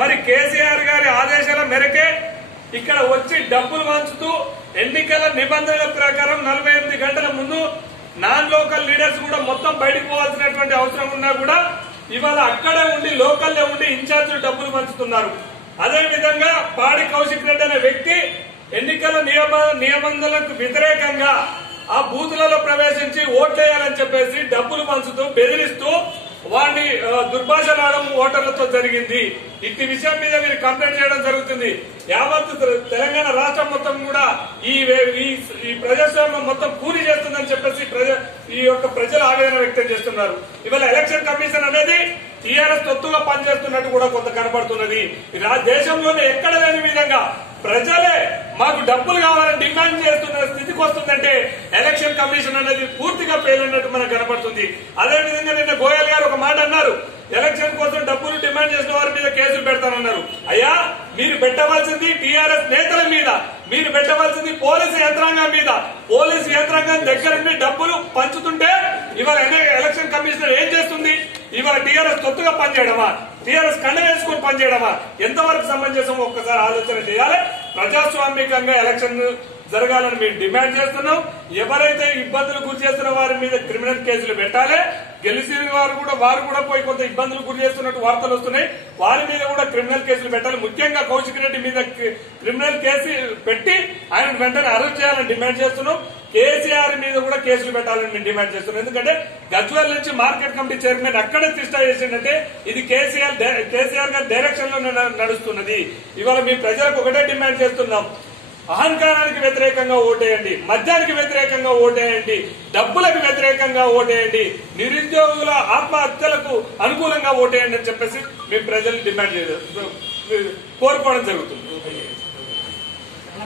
మరి కేసీఆర్ గారి ఆదేశాల మేరకే ఇక్కడ వచ్చి డబ్బులు పంచుతూ ఎన్నికల నిబంధనల ప్రకారం 48 గంటల ముందు నాన్ లోకల్ లీడర్స్ కూడా మొత్తం బయటకు పోవాల్సినటువంటి అవసరం ఉన్నా కూడా ఇవాళ అక్కడే ఉండి లోకల్లో ఉండి ఇన్ఛార్జీలు డబ్బులు పంచుతున్నారు. అదే విధంగా పాడి కౌశిక్ రెడ్డి అనే వ్యక్తి ఎన్నికల నిబంధనలకు వ్యతిరేకంగా ఆ బూతులలో ప్రవేశించి ఓట్లేయాలని చెప్పేసి డబ్బులు పంచుతూ బెదిరిస్తూ వాడిని దుర్భాషలాడడం ఓటర్లతో జరిగింది. ఇట్టి విషయం మీద మీరు కంప్లైంట్ చేయడం జరుగుతుంది. యావత్ తెలంగాణ రాష్ట్రం మొత్తం కూడా ఈ ప్రజాస్వామ్యం మొత్తం కూలి చేస్తుందని చెప్పేసి ఈ యొక్క ప్రజలు ఆవేదన వ్యక్తం చేస్తున్నారు. ఇవాళ ఎలక్షన్ కమిషన్ అనేది టీఆర్ఎస్ తొత్తుగా పనిచేస్తున్నట్టు కూడా కొంత కనబడుతున్నది. దేశంలోనే ఎక్కడ లేని విధంగా ప్రజలే మాకు డబ్బులు కావాలని డిమాండ్ చేస్తున్న స్థితికి వస్తుందంటే ఎలక్షన్ కమిషన్ అనేది పూర్తిగా పేలున్నట్టు మనకు కనబడుతుంది. అదేవిధంగా నిన్న గోయల్ గారు ఒక మాట అన్నారు, ఎలక్షన్ కోసం డబ్బులు డిమాండ్ చేసిన వారి మీద కేసులు పెడతానన్నారు. అయ్యా, మీరు పెట్టవలసింది టీఆర్ఎస్ నేతల మీద, మీరు పెట్టవలసింది పోలీసు యంత్రాంగం మీద. పోలీసు యంత్రాంగం దగ్గర డబ్బులు పంచుతుంటే ఇవాళ ఎలక్షన్ కమిషనర్ ఏం చేస్తుంది? ఇవాళ టీఆర్ఎస్ తొత్తుగా పనిచేయడమా, టీఆర్ఎస్ కండ వేసుకుని పనిచేయడమా? ఎంతవరకు సమంజసం ఒక్కసారి ఆలోచన చేయాలి. ప్రజాస్వామికంగా ఎలక్షన్ జరగాలని మేము డిమాండ్ చేస్తున్నాం. ఎవరైతే ఇబ్బందులు గురి చేస్తున్న వారి మీద క్రిమినల్ కేసులు పెట్టాలి. గెలిచిన వారు కూడా పోయి కొంత ఇబ్బందులు గురి చేస్తున్నట్టు వార్తలు వస్తున్నాయి. వారి మీద కూడా క్రిమినల్ కేసులు పెట్టాలి. ముఖ్యంగా కౌశిక్ రెడ్డి మీద క్రిమినల్ కేసు పెట్టి ఆయన వెంటనే అరెస్ట్ చేయాలని డిమాండ్ చేస్తున్నాం. కేసీఆర్ మీద కూడా కేసులు పెట్టాలని మేము డిమాండ్ చేస్తున్నాం. ఎందుకంటే గజ్వేల్ నుంచి మార్కెట్ కమిటీ చైర్మన్ అక్కడే తిష్ట చేసిందంటే ఇది కేసీఆర్ గారి డైరెక్షన్ లో నడుస్తున్నది. ఇవాళ మీ ప్రజలకు ఒకటే డిమాండ్ చేస్తున్నాం, అహంకారానికి వ్యతిరేకంగా ఓటేయండి, మద్యానికి వ్యతిరేకంగా ఓటేయండి, డబ్బులకు వ్యతిరేకంగా ఓటేయండి, నిరుద్యోగుల ఆత్మహత్యలకు అనుకూలంగా ఓటేయండి అని చెప్పేసి మేము ప్రజలు డిమాండ్ కోరుకోవడం జరుగుతుంది.